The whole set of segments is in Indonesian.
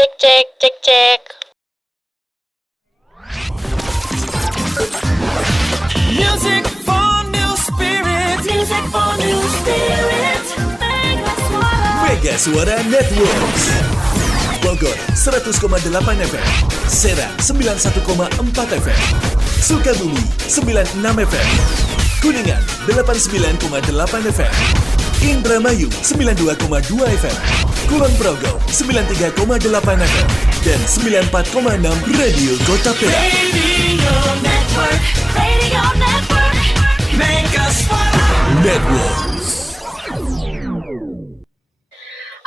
Cek cek cek cek. Music for new spirit. Music for new spirit. Mega Suara Networks. Bogor 100,8 FM, Serang 91,4 FM, Sukabumi 96 FM, Kuningan 89,8 FM, Indramayu 92,2 FM, Kulon Progo 93,8 FM, dan 94,6 Radio Kota Perak. Radio Network. Radio Network. Mega Suara Networks.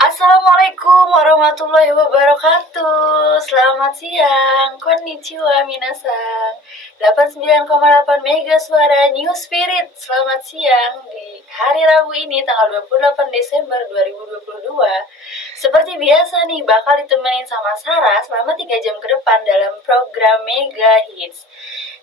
Assalamualaikum warahmatullahi wabarakatuh. Selamat siang. Konnichiwa minasan. 89,8 Mega Suara New Spirit. Selamat siang di hari Rabu ini tanggal 28 Desember 2022. Seperti biasa nih bakal ditemenin sama Sarah selama 3 jam ke depan dalam program Mega Hits.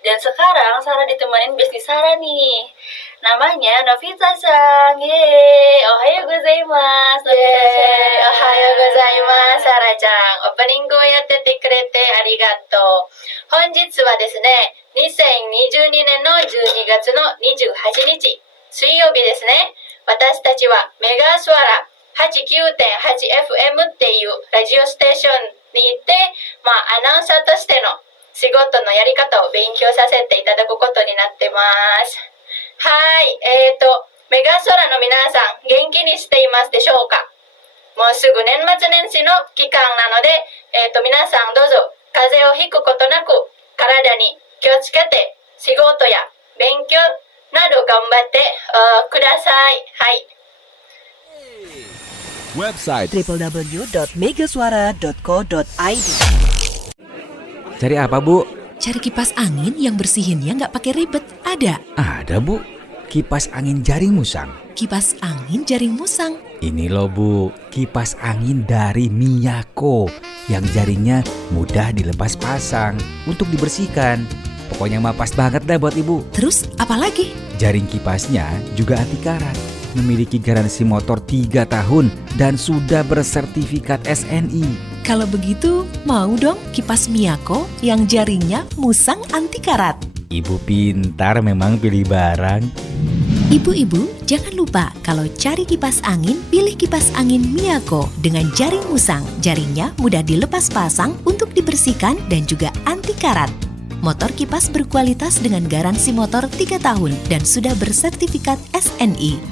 Dan sekarang Sarah ditemenin besti Sarah nih. Namanya Novita-san. Yeay, ohayo gozaimasu. Yeay, ohayo gozaimasu, Sarah-chan. Openingをやっててくれてありがとう。本日はですね、2022年の12月の28日、水曜日ですね。私たちはメガスワラ 89.8FM っていうラジオステーションに行って、アナウンサーとしての仕事のやり方を勉強させていただくことになってます。はい、メガソラの皆さん、元気にしていますでしょうか？もうすぐ年末年始の期間なので、皆さんどうぞ風邪をひくことなく、体に気をつけて、仕事や勉強など頑張ってください。はい。Website www.megasuara.co.id. Cari apa, Bu? Cari kipas angin yang bersihinnya nggak pakai ribet. Ada. Ada, Bu. Kipas angin jaring musang. Kipas angin jaring musang. Ini loh, Bu. Kipas angin dari Miyako yang jaringnya mudah dilepas pasang untuk dibersihkan. Pokoknya mah pas banget dah buat Ibu. Terus apa lagi? Jaring kipasnya juga anti karat. Memiliki garansi motor 3 tahun dan sudah bersertifikat SNI. Kalau begitu, mau dong kipas Miyako yang jaringnya musang anti karat. Ibu pintar memang pilih barang. Ibu-ibu, jangan lupa kalau cari kipas angin, pilih kipas angin Miyako dengan jaring musang. Jaringnya mudah dilepas pasang untuk dibersihkan dan juga anti karat. Motor kipas berkualitas dengan garansi motor 3 tahun dan sudah bersertifikat SNI.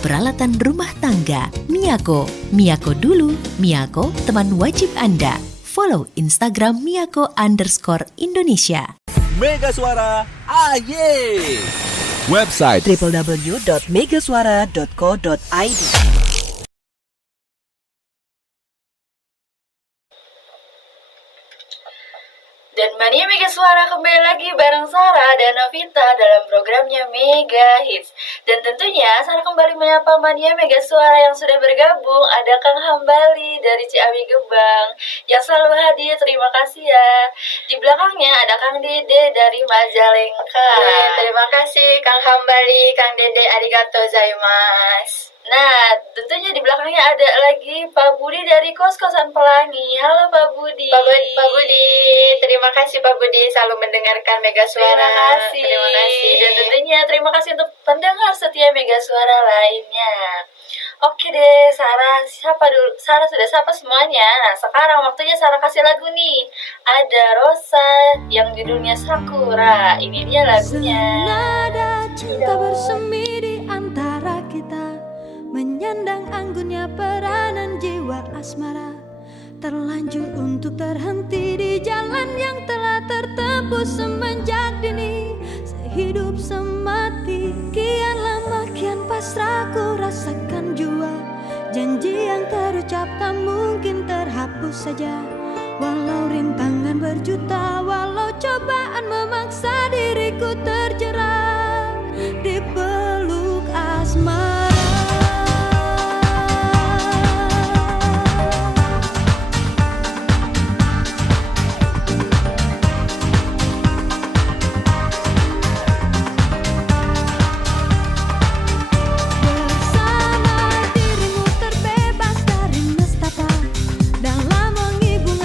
Peralatan rumah tangga Miyako. Miyako dulu, Miyako teman wajib Anda. Follow Instagram Miyako_Indonesia. Mega Suara AY. Website www.megasuara.co.id. Dan Mania Mega Suara kembali lagi bareng Sarah dan Novita dalam programnya Mega Hits. Dan tentunya Sarah kembali menyapa Mania Mega Suara yang sudah bergabung. Ada Kang Hambali dari Ciawi Gebang yang selalu hadir, terima kasih ya. Di belakangnya ada Kang Dede dari Majalengka. Terima kasih Kang Hambali, Kang Dede, arigatou gozaimasu. Nah, tentunya di belakangnya ada lagi Pak Budi dari Kos-Kosan Pelangi. Halo Pak Budi. Pak Budi, terima kasih Pak Budi selalu mendengarkan Mega Suara. Terima kasih. Dan tentunya terima kasih untuk pendengar setia Mega Suara lainnya. Oke deh, Sarah siapa dulu? Sarah sudah sapa semuanya. Nah, sekarang waktunya Sarah kasih lagu nih. Ada Rosa yang judulnya Sakura. Ini dia lagunya. Senada cinta bersemi di antara kita, menyandang anggunnya peranan jiwa asmara, terlanjur untuk terhenti di jalan yang telah tertempuh semenjak dini. Sehidup semati, kian lama kian pasrah ku rasakan jua. Janji yang terucap tak mungkin terhapus saja. Walau rintangan berjuta, walau cobaan memaksa diriku terjerat di peluk asmara. Bersama dirimu terbebas dari nestapa, dalam wangi bunga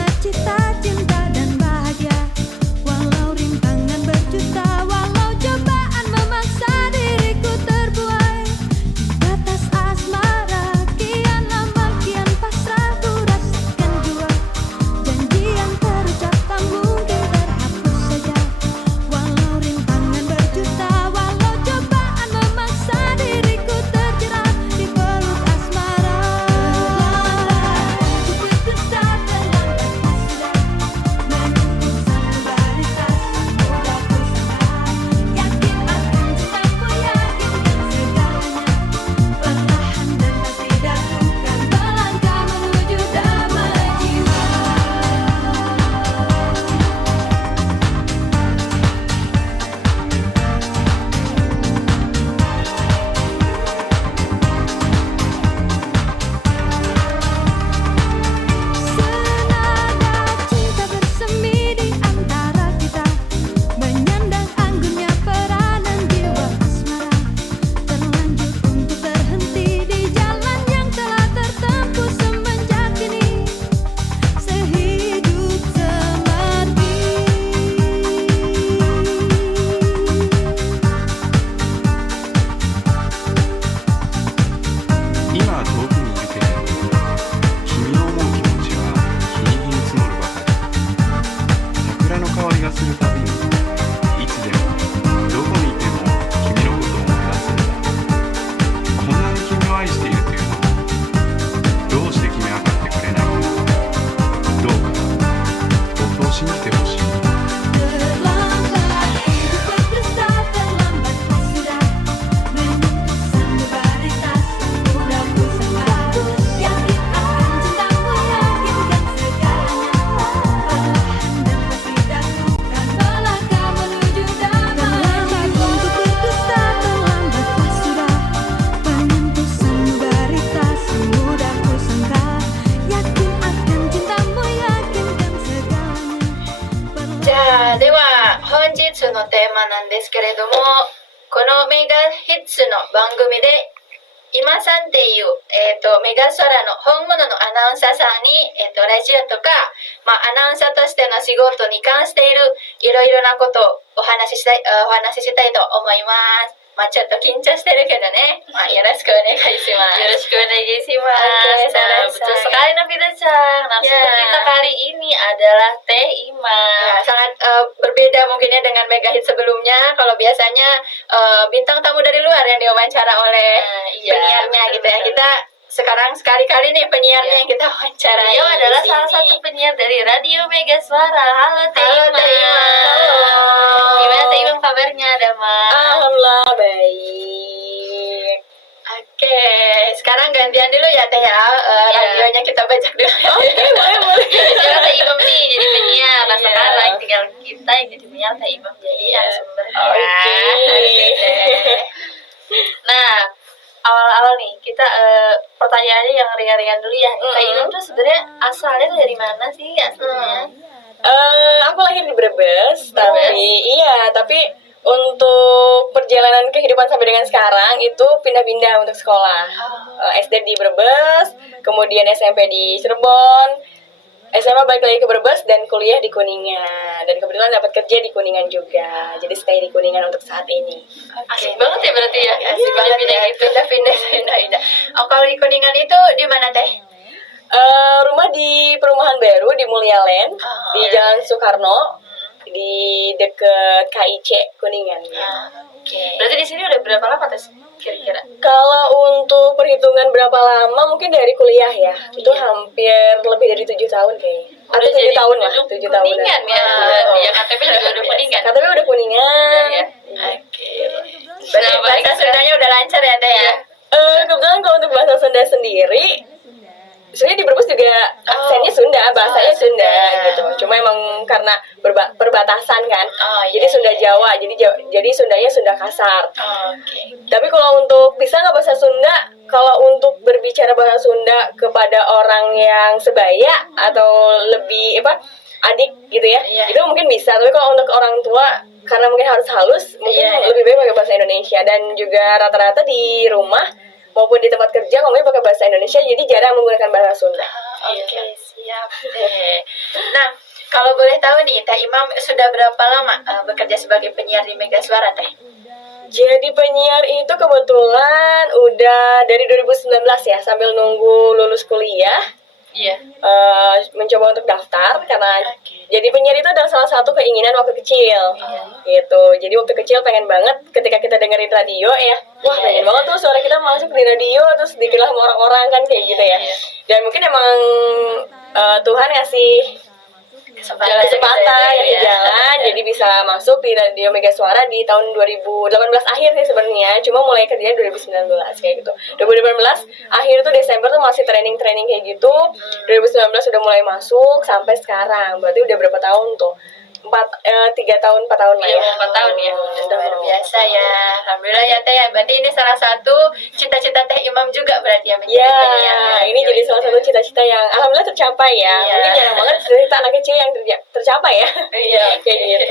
のテーマなんですけれども、このメガヒッツの番組で今さんっていう、メガソラの本物のアナウンサーさんに、ラジオとか、アナウンサーとしての仕事に関しているいろいろなことをお話ししたいと思います。ちょっと緊張してるけどね。よろしくお願いします. よろしくお願いします. Oke, Betul sekali Nabila-chan. Narasumber kita kali ini adalah Teh Ima. Sangat berbeda mungkinnya dengan Mega Hit sebelumnya. Kalau biasanya bintang tamu dari luar yang diwawancara oleh penyiarnya gitu ya. Kita sekarang sekali-kali nih penyiarnya yang kita wawancarai. Beliau adalah salah satu penyiar dari Radio Mega Suara. Halo Teh Ima. Halo. Gimana Teh Ima kabarnya, Dama? Alhamdulillah baik. Oke, sekarang gantian dulu ya Teh ya. Radionya kita bajak dulu. Boleh. Sekarang Teh Ima nih jadi penyiar. Nah sekarang tinggal kita yang jadi penyiar, Teh Ima jadi narasumber. Nah, awal-awal nih kita pertanyaannya yang ringan-ringan dulu ya. Teh Ima tuh sebenarnya asalnya dari mana sih aslinya? Aku lahir di Brebes, tapi untuk perjalanan kehidupan sampai dengan sekarang itu pindah-pindah untuk sekolah. SD di Brebes, kemudian SMP di Cirebon, SMA balik lagi ke Brebes dan kuliah di Kuningan. Dan kebetulan dapat kerja di Kuningan juga. Jadi stay di Kuningan untuk saat ini. Asik banget ya berarti ya. Asik banget ya, pindah-pindah. Oh, kalau di Kuningan itu di mana Teh? Rumah di perumahan baru di Mulia Land, di Jalan Soekarno, di deket KIC Kuningan. Berarti di sini udah berapa lama Teh kira-kira? Kalau untuk perhitungan berapa lama, mungkin dari kuliah ya, itu hampir lebih dari 7 tahun kayaknya. Atau 7 tahun lah, 7 tahun. Kuningan ya, ya KTP juga udah Kuningan. KTP udah Kuningan. Oke. Berarti bahasa Sundanya udah lancar ya Teh ya? Kebetulan kalau untuk bahasa Sunda sendiri, sebenarnya di Brebes juga aksennya Sunda, bahasanya Sunda gitu. Cuma emang karena perbatasan kan, jadi Sunda Jawa, jadi Sundanya Sunda kasar. Tapi kalau untuk bisa nggak bahasa Sunda, kalau untuk berbicara bahasa Sunda kepada orang yang sebaya atau lebih adik gitu ya, itu mungkin bisa. Tapi kalau untuk orang tua, karena mungkin harus halus, mungkin lebih baik pakai bahasa Indonesia. Dan juga rata-rata di rumah maupun di tempat kerja ngomongnya pakai bahasa Indonesia, jadi jarang menggunakan bahasa Sunda. Oke, siap deh. Nah, kalau boleh tahu nih, Teh Imam sudah berapa lama bekerja sebagai penyiar di Mega Suara Teh? Jadi penyiar itu kebetulan udah dari 2019 ya, sambil nunggu lulus kuliah. Mencoba untuk daftar karena jadi penyiar itu adalah salah satu keinginan waktu kecil gitu. Jadi waktu kecil pengen banget ketika kita dengerin radio ya, pengen banget tuh suara kita masuk di radio terus dikenal sama orang-orang kan kayak gitu ya. Dan mungkin emang Tuhan ngasih kesempatan jalan, jadi bisa masuk di Radio Mega Suara di tahun 2018 akhir sih sebenarnya, cuma mulai kerja 2019 kayak gitu. 2018 akhir tuh Desember tuh masih training kayak gitu. 2019 sudah mulai masuk sampai sekarang, berarti udah berapa tahun tuh? 4 tahun lah ya. 4 tahun ya. Luar biasa ya. Alhamdulillah ya Teh ya. Berarti ini salah satu cita-cita Teh Imam juga berarti ya menjadi penyiar. Ini jadi salah satu cita-cita yang alhamdulillah tercapai ya. Mungkin jarang banget cerita anak kecil yang tercapai ya. Kayak gitu.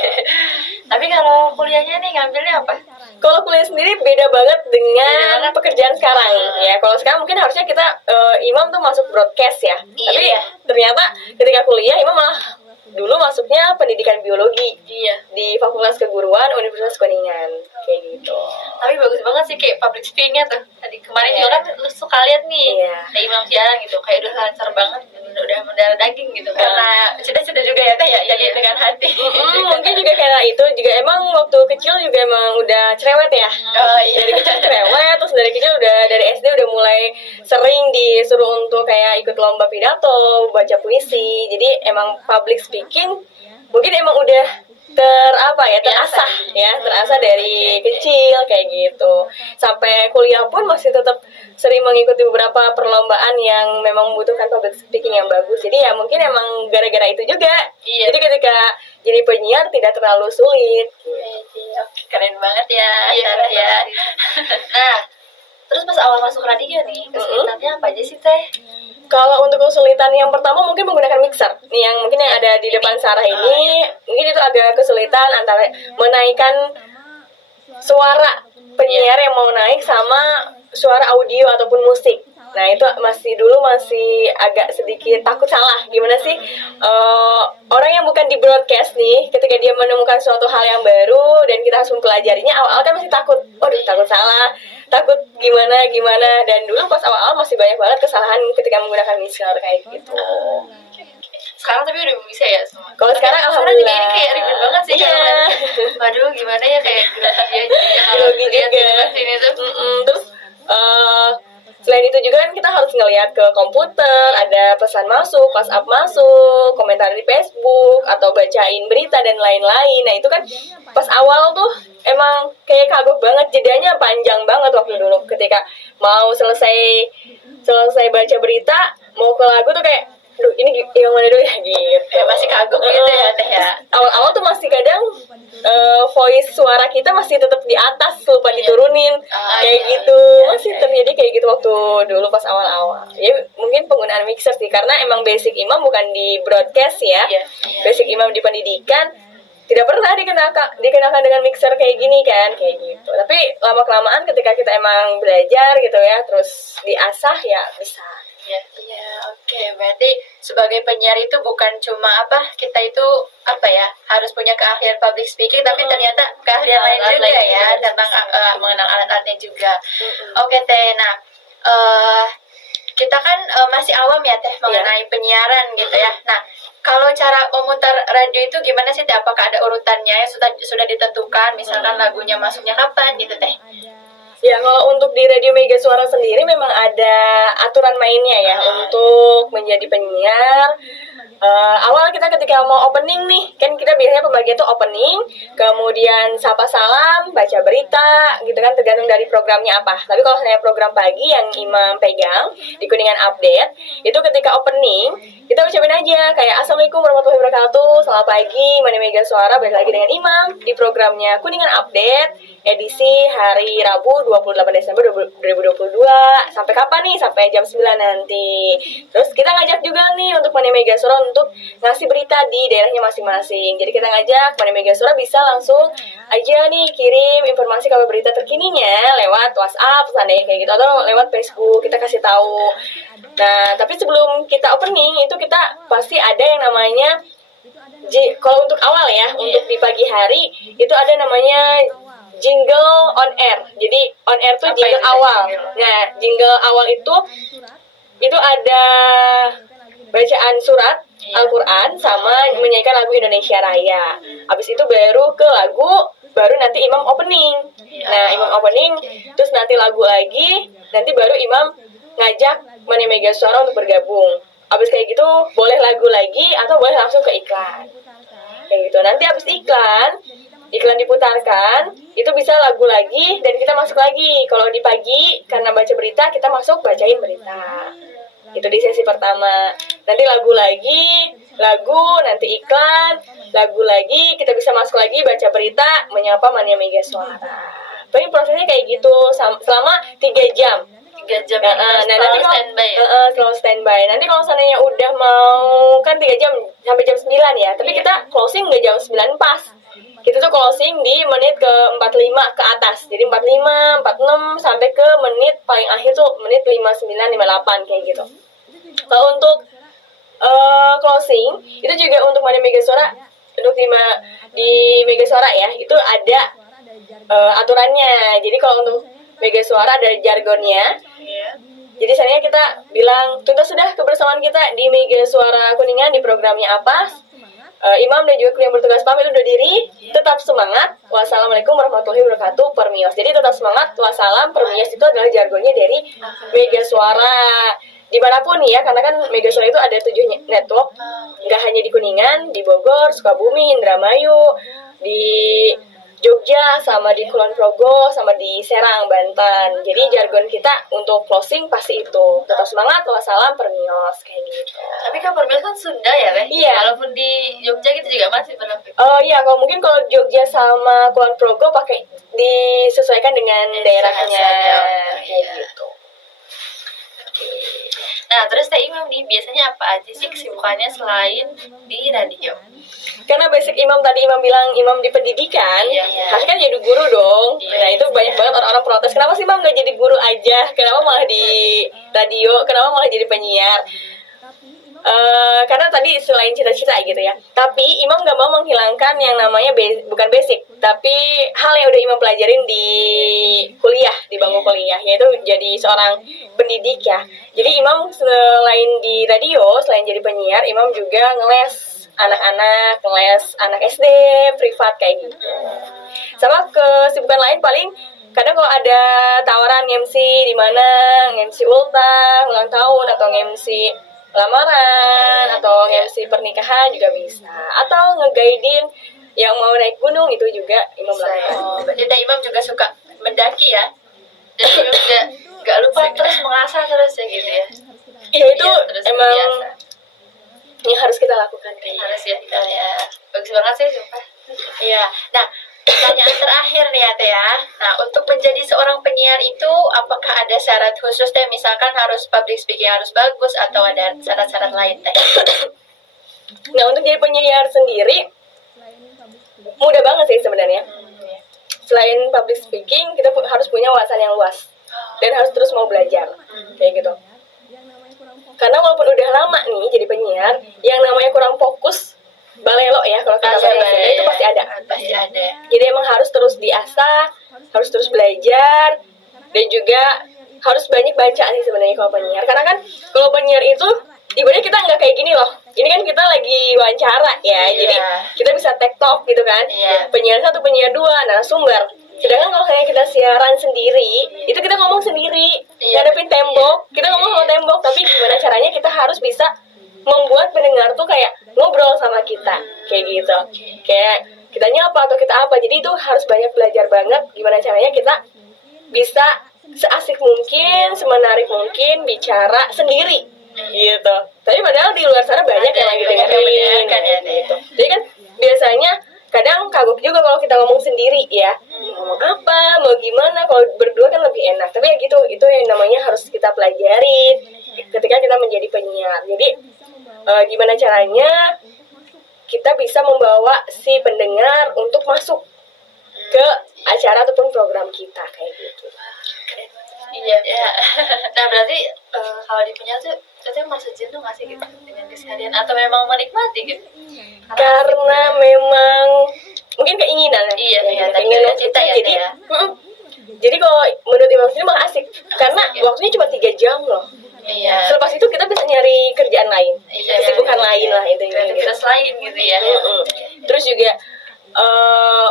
Tapi kalau kuliahnya nih ngambilnya apa? Kalau kuliah sendiri beda banget dengan pekerjaan sekarang ya. Kalau sekarang mungkin harusnya kita Imam tuh masuk broadcast ya. Tapi ternyata ketika kuliah Imam malah dulu masuknya pendidikan biologi di Fakultas Keguruan Universitas Kuningan kayak gitu. Tapi bagus banget sih kayak public speakingnya tuh. Tadi kemarin juga kan lu suka lihat nih kayak Imam siaran gitu, kayak udah lancar banget, udah mendarah daging gitu. Karena cita-cita juga ya Teh ya, jadi dengan hati. Mungkin juga karena itu juga emang waktu kecil juga emang udah cerewet ya. Dari kecil cerewet, terus dari kecil dari SD udah mulai sering disuruh untuk kayak ikut lomba pidato, baca puisi. Jadi emang public speaking mungkin emang udah terasa dari kecil kayak gitu. Sampai kuliah pun masih tetap sering mengikuti beberapa perlombaan yang memang membutuhkan public speaking yang bagus. Jadi ya mungkin emang gara-gara itu juga. Jadi ketika jadi penyiar tidak terlalu sulit. Keren banget ya, Sarah ya. Nah, Terus pas awal masuk radio nih, kesulitannya apa aja sih Teh? Kalau untuk kesulitan yang pertama mungkin menggunakan mixer. Nih yang mungkin yang ada di depan Sarah ini, mungkin itu agak kesulitan antara menaikkan suara penyiar yang mau naik sama suara audio ataupun musik. Nah itu masih agak sedikit takut salah. Gimana sih orang yang bukan di broadcast nih, ketika dia menemukan suatu hal yang baru dan kita harus mempelajarinya, awal-awal kan masih takut. Waduh, takut salah, takut gimana. Dan dulu pas awal-awal masih banyak banget kesalahan ketika menggunakan mixer kayak gitu. Sekarang tapi udah bisa ya semua. Kalau sekarang juga alhamdulillah. ini kayak ribet banget sih. Iya. Waduh, gimana ya kayak grogi aja kalau Grogi lihat juga. di sini tuh. Terus selain itu juga kan kita harus ngelihat ke komputer, ada pesan masuk, WhatsApp masuk, komentar di Facebook, atau bacain berita dan lain-lain. Nah itu kan pas awal tuh emang kayak kagok banget, jedanya panjang banget waktu dulu. Ketika mau selesai baca berita, mau ke lagu tuh kayak, aduh ini yang mana dulu ya gitu. Ya, masih kagok gitu ya Teh ya. Awal-awal tuh masih kadang voice suara kita masih tetap di atas, lupa diturunin kayak gitu. Masih terjadi kayak gitu waktu dulu pas awal-awal. Ya mungkin penggunaan mixer sih, karena emang basic imam bukan di broadcast ya. Basic imam di pendidikan tidak pernah dikenakan dengan mixer kayak gini kan, kayak gitu. Tapi lama-kelamaan ketika kita emang belajar gitu ya, terus diasah ya bisa. Iya, oke. Berarti sebagai penyiar itu bukan cuma kita itu harus punya keahlian public speaking, tapi ternyata keahlian lain juga ya tentang mengenal alat-alatnya juga. Oke Teh, nah kita kan masih awam ya Teh mengenai penyiaran gitu ya. Nah, kalau cara memutar radio itu gimana sih Teh? Apakah ada urutannya yang sudah ditentukan? Misalkan lagunya masuknya kapan gitu Teh? Ya, kalau untuk di Radio Mega Suara sendiri memang ada aturan mainnya ya untuk menjadi penyiar. Awal kita ketika mau opening nih, kan kita biasanya pembagian tuh opening, kemudian sapa salam, baca berita, gitu kan, tergantung dari programnya apa. Tapi kalau saya program pagi yang Imam pegang di Kuningan Update, itu ketika opening, kita ucapin aja kayak Assalamualaikum warahmatullahi wabarakatuh, selamat pagi, Mani Mega Suara, balik lagi dengan Imam di programnya Kuningan Update, edisi hari Rabu 28 Desember 2022. Sampai kapan nih? Sampai jam 9 nanti. Terus kita ngajak juga nih untuk Mani Mega Suara untuk ngasih berita di daerahnya masing-masing. Jadi kita ngajak Mani Mega Suara bisa langsung aja nih kirim informasi kabar berita terkininya lewat WhatsApp, misalnya kayak gitu, atau lewat Facebook, kita kasih tahu. Nah, tapi sebelum kita opening itu kita pasti ada yang namanya kalau untuk awal ya, untuk di pagi hari itu ada namanya jingle on air. Jadi on air tuh jingle awal. Nah, jingle awal itu ada bacaan surat Al-Quran sama menyanyikan lagu Indonesia Raya. Habis itu baru ke lagu, baru nanti imam opening. Nah, imam opening, terus nanti lagu lagi, nanti baru imam ngajak Mani Mega Suara untuk bergabung. Habis kayak gitu, boleh lagu lagi atau boleh langsung ke iklan. Kayak gitu. Nanti habis iklan diputarkan, itu bisa lagu lagi dan kita masuk lagi. Kalau di pagi, karena baca berita, kita masuk bacain berita. Itu di sesi pertama. Nanti lagu lagi, nanti iklan, lagu lagi, kita bisa masuk lagi baca berita, menyapa Mani Mega Suara. Tapi prosesnya kayak gitu selama 3 jam. 3 jam nah, nanti kalau standby ya? Selalu standby. Nanti kalau seandainya udah mau, kan 3 jam sampai jam 9 ya. Tapi kita closing nggak jam 9 pas. Kita tuh closing di menit ke 45 ke atas. Jadi 45, 46 sampai ke menit paling akhir tuh menit 59, 58 kayak gitu. Kalau untuk closing itu juga untuk Mani Mega Suara, untuk di Mega Suara ya, itu ada aturannya. Jadi kalau untuk Mega Suara ada jargonnya. Jadi seandainya kita bilang, tuntas sudah kebersamaan kita di Mega Suara Kuningan di programnya apa? Imam dan juga kru yang bertugas pamit undur diri. Tetap semangat. Wassalamualaikum warahmatullahi wabarakatuh. Permios. Jadi tetap semangat. Wassalam. Permios itu adalah jargonnya dari Mega Suara. Dimanapun ya, karena kan Mega Suara itu ada 7 network. Nggak hanya di Kuningan, di Bogor, Sukabumi, Indramayu, di Jogja, sama di Kulon Progo, sama di Serang, Banten. Jadi jargon kita untuk closing pasti itu. Tetap semangat, wassalam, permios, kayak gitu. Tapi kan permios kan Sunda ya, kan? Iya. Walaupun di Jogja gitu juga masih berlaku. Oh iya, kalau mungkin kalau Jogja sama Kulon Progo pakai disesuaikan dengan daerahnya, kayak gitu. Nah, terus Teh Imam nih, biasanya apa aja sih kesibukannya selain di radio? Karena basic Imam tadi Imam bilang Imam di pendidikan, harusnya kan jadi guru dong. Nah itu banyak banget orang-orang protes. Kenapa sih Imam nggak jadi guru aja? Kenapa malah di radio? Kenapa malah jadi penyiar? Karena tadi selain cita-cita gitu ya. Tapi Imam nggak mau menghilangkan yang namanya bukan basic, tapi hal yang udah Imam pelajarin di kuliah, di bangku kuliah, yaitu jadi seorang pendidik ya. Jadi Imam selain di radio, selain jadi penyiar, Imam juga ngeles anak-anak, ngeles anak SD, privat kayak gitu. Sama kesibukan lain paling kadang kalau ada tawaran MC di mana, MC ultah, ulang tahun, atau MC lamaran, atau MC pernikahan juga bisa. Atau nge-guidein yang mau naik gunung itu juga Imam lakukan. Oh, berarti Teh Imam juga suka mendaki ya? Dan Imam juga gak lupa terus mengasah terus ya gitu ya? Iya itu terus emang biasa. yang harus kita lakukan kayaknya. Harus ya kita ya. Bagus banget sih sumpah. Iya. Nah, pertanyaan terakhir nih ya Teh ya. Nah, untuk menjadi seorang penyiar itu apakah ada syarat khusus Teh? Misalkan harus public speaking harus bagus atau ada syarat-syarat lain Teh? Nah untuk jadi penyiar sendiri mudah banget sih sebenarnya. Selain public speaking, kita harus punya wawasan yang luas dan harus terus mau belajar kayak gitu. Karena walaupun udah lama nih jadi penyiar, yang namanya kurang fokus, balelo ya kalau kita bahasa itu pasti ada. Pasti ada. Jadi emang harus terus diasah, harus terus belajar, dan juga harus banyak baca sih sebenarnya kalau penyiar. Karena kan kalau penyiar itu ibaratnya kita nggak kayak gini loh. Ini kan kita lagi wawancara ya, jadi kita bisa tektok gitu kan. Penyiar 1, penyiar 2, narasumber. Sedangkan kalau kayak kita siaran sendiri, itu kita ngomong sendiri, ngadepin tembok, kita ngomong sama tembok. Tapi gimana caranya kita harus bisa membuat pendengar tuh kayak ngobrol sama kita, kayak gitu. Kayak kita nyapa atau kita apa. Jadi itu harus banyak belajar banget gimana caranya kita bisa seasik mungkin, semenarik mungkin bicara sendiri, gitu. Tapi padahal di luar sana banyak yang lagi dengerin, kan ya, gitu. Jadi kan biasanya kadang kagok juga kalau kita ngomong sendiri ya, ngomong apa, mau gimana, kalau berdua kan lebih enak. Tapi ya gitu, itu yang namanya harus kita pelajarin ketika kita menjadi penyiar. Jadi gimana caranya kita bisa membawa si pendengar untuk masuk ke acara ataupun program kita kayak gitu. Iya. Nah berarti kalau di penyiar tuh itu merasa jenuh nggak sih gitu dengan keseharian atau memang menikmati gitu? Karena memang mungkin keinginan ya. Iya, keinginan kita ya. Jadi kalau menurut Imam sendiri malah asik karena waktunya cuma 3 jam loh. Iya. Selepas itu kita bisa nyari kerjaan lain, kesibukan lain lah itu. Kreativitas lain gitu ya. Terus juga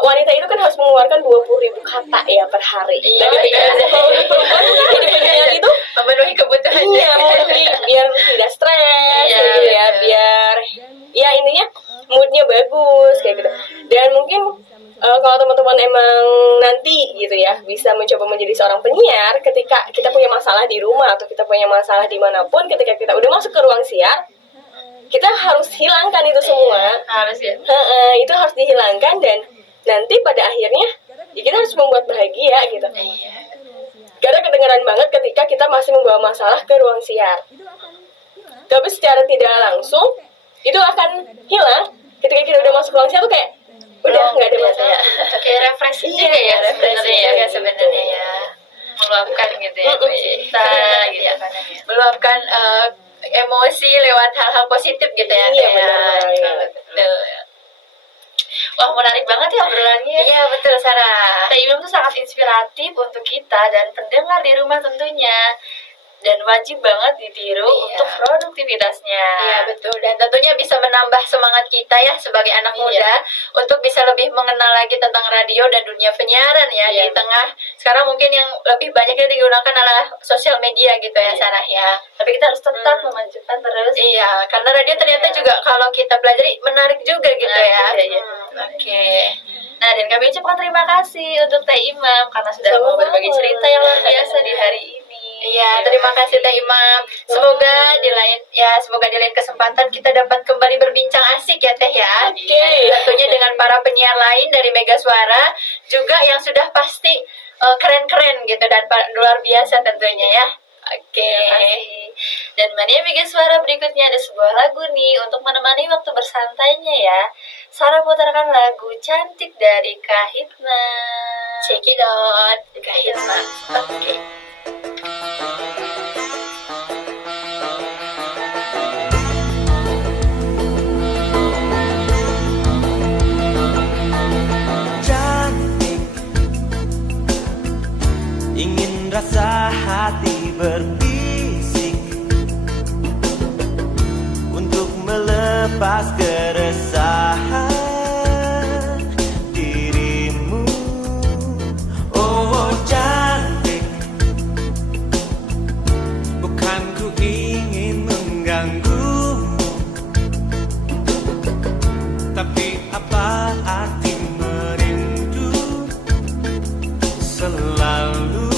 wanita itu kan harus mengeluarkan 20.000 kata ya per hari. Iya. Kalau perempuan jadi penyiar itu memenuhi kebutuhannya. Iya, memenuhi biar tidak stres gitu ya, biar ya intinya moodnya bagus kayak gitu. Dan mungkin kalau teman-teman emang nanti gitu ya bisa mencoba menjadi seorang penyiar, ketika kita punya masalah di rumah atau kita punya masalah dimanapun, ketika kita udah masuk ke ruang siar, kita harus hilangkan itu semua. Harus ya. Itu harus dihilangkan dan nanti pada akhirnya ya kita harus membuat bahagia gitu. Karena kedengaran banget ketika kita masih membawa masalah ke ruang siar. Tapi secara tidak langsung itu akan hilang ketika kita udah masuk ruang siar tuh kayak udah nggak ada masalah. Kayak refreshing juga ya sebenarnya ya sebenarnya ya. Meluapkan gitu ya. Kita gitu. Meluapkan emosi lewat hal-hal positif gitu ya. Iya benar. Betul. Wah menarik banget ya obrolannya. Iya betul Sarah. Teh Imam tuh sangat inspiratif untuk kita dan pendengar di rumah tentunya. Dan wajib banget ditiru untuk produktivitasnya. Iya betul. Dan tentunya bisa menambah semangat kita ya sebagai anak muda untuk bisa lebih mengenal lagi tentang radio dan dunia penyiaran ya di tengah sekarang mungkin yang lebih banyak yang digunakan adalah sosial media gitu ya Sarah ya. Tapi kita harus tetap memajukan terus. Iya, karena radio ternyata juga kalau kita pelajari menarik juga gitu ya. Oke. Nah Nah, dan kami ucapkan terima kasih untuk Teh Imam karena sudah mau berbagi cerita yang luar biasa di hari ini. Iya, terima kasih Teh Imam. Semoga di lain kesempatan kita dapat kembali berbincang asik ya Teh ya. Oke. Tentunya dengan para penyiar lain dari Mega Suara juga yang sudah pasti keren-keren gitu dan luar biasa tentunya ya. Oke. Dan Mania Mega Suara berikutnya ada sebuah lagu nih untuk menemani waktu bersantainya ya. Sarah putarkan lagu Cantik dari Kahitna. Cekidot, Kahitna. Oke. Cantik, ingin rasa hati berbisik untuk melepas keresahan dirimu. Oh cantik, bukan ku ingin mengganggumu, tapi apa arti merindu selalu.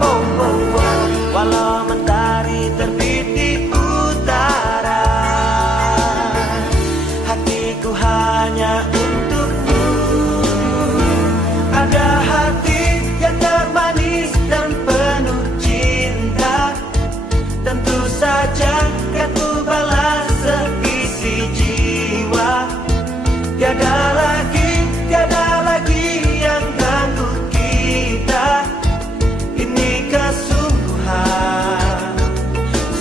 Oh, oh, oh. Walau mentari terbit di utara, hatiku hanya untukmu. Ada hati yang termanis dan penuh cinta, tentu saja kan ku balas seisi jiwa. Tiada lagi yang ganggu kita. Ini kesungguhan,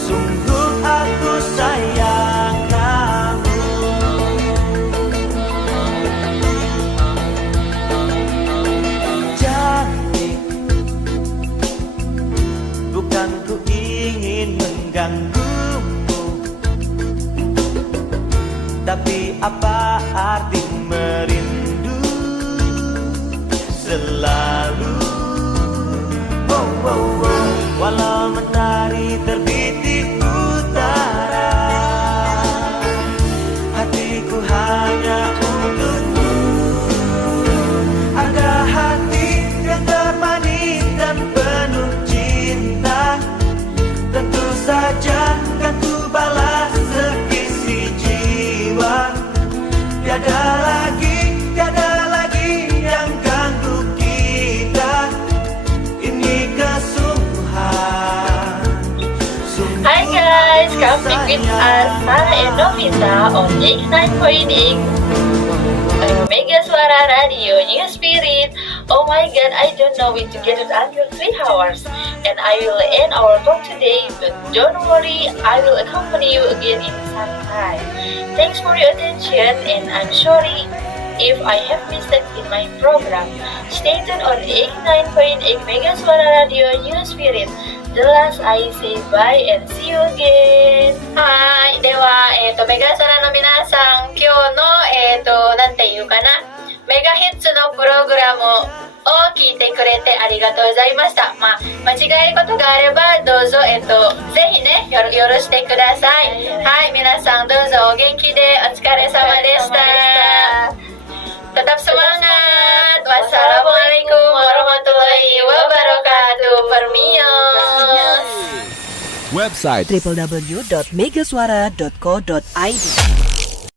sungguh aku sayang kamu. Cantik, bukan ku ingin mengganggumu, tapi apa arti merindu selalu. Oh, oh, oh. Walau mentari terbit di utara, hatiku hanya untukmu. Ada hati yang termanis dan penuh cinta, tentu saja kan ku balas seisi jiwa. Tiada lagi yang ganggu kita. Ini kesungguhan, sungguh Hai guys, aku come pick with us sayang Sarah and Novita on 89.8 Mega Suara Radio New Spirit. Oh my god, I don't know it together until 3 hours and I will end our talk today, but don't worry, I will accompany you again in some time. Thanks for your attention and I'm sorry if I have mistake in my program. Stay tuned on 89.8 Mega Suara Radio New Spirit. The last I say bye and see you again. はい、では、メガサラの皆さん、今日の、なんていうかな、メガヒッツのプログラムを聞いてくれてありがとうございました。まあ、間違い事があれば、どうぞ、ぜひね、よろしてください。はい、皆さんどうぞお元気でお疲れ様でした。Tetap semangat. Wassalamualaikum warahmatullahi wabarakatuh. Permios. Website www.megasuara.co.id